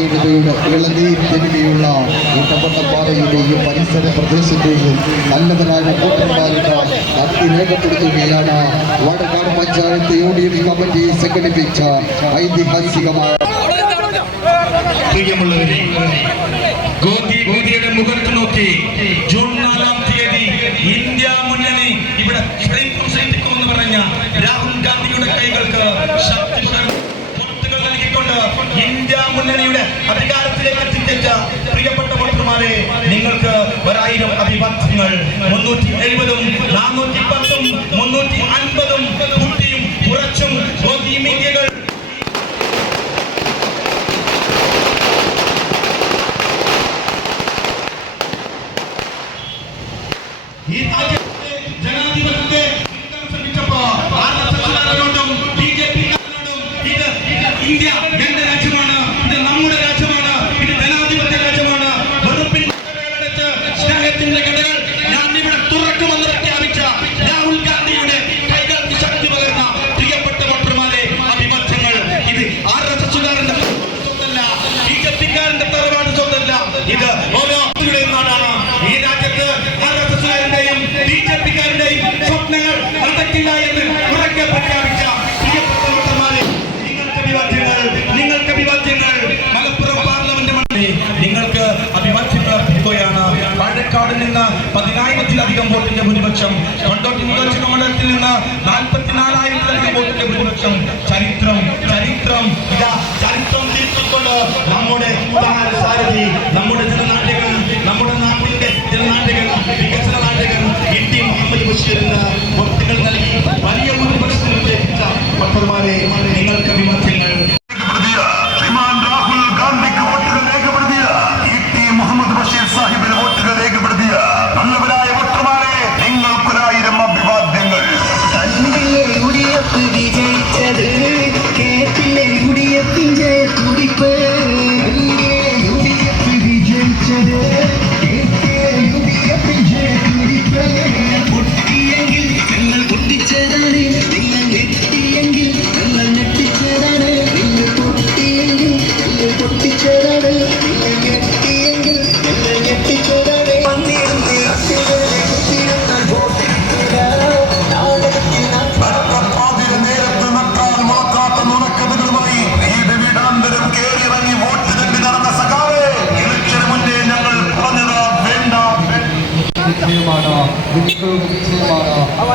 ആയിരതയുടെ ഇളനീർ കൂട്ടപ്പെട്ട ഇടപെട്ടപ്പാറയുടെയും പരിസര പ്രദേശത്തെയും നല്ലതരായ കൂട്ടന്മാരുടെ നന്ദി രേഖപ്പെടുത്തുകയാണ് Vadakkad panchayat U D F committee സംഘടിപ്പിച്ച ഐതിഹാസികമായ ഗോതി നോക്കി ഇന്ത്യ മുന്നണി ഇവിടെ പറഞ്ഞ രാഹുൽ ഗാന്ധിയുടെ കൈകൾക്ക് മുന്നണിയുടെ അധികാരത്തിലേക്ക് എത്തിച്ച പ്രിയപ്പെട്ട വോട്ടർമാരെ നിങ്ങൾക്ക് ഒരായിരം അഭിവാദ്യങ്ങൾ. മുന്നൂറ്റി എഴുപതും നാനൂറ്റി പത്തും മുന്നൂറ്റി അൻപതും കുട്ടിയും കുറച്ചും ജനാധിപത്യത്തെ ഇത് ഓരോ നാടാണ്. ഈ രാജ്യത്ത് ആർ എസ് എസുകാരന്റെയും ബി ജെ പിക്കാരുടെയും സ്വപ്നങ്ങൾ നടക്കില്ല എന്ന് ഉറക്കെ പ്രഖ്യാപിച്ച നിങ്ങൾക്ക് അഭിവാദ്യങ്ങൾ നിങ്ങൾക്ക് അഭിവാദ്യങ്ങൾ. മലപ്പുറം പാർലമെന്റ് മണ്ഡലി നിങ്ങൾക്ക് അഭിവാദ്യങ്ങൾ അർപ്പിക്കുകയാണ്. പാലക്കാട് നിന്ന് പതിനായിരത്തിലധികം വോട്ടിന്റെ ഭൂരിപക്ഷം കൊണ്ടോട്ടി നിയോജക മണ്ഡലത്തിൽ നിന്ന് 天地。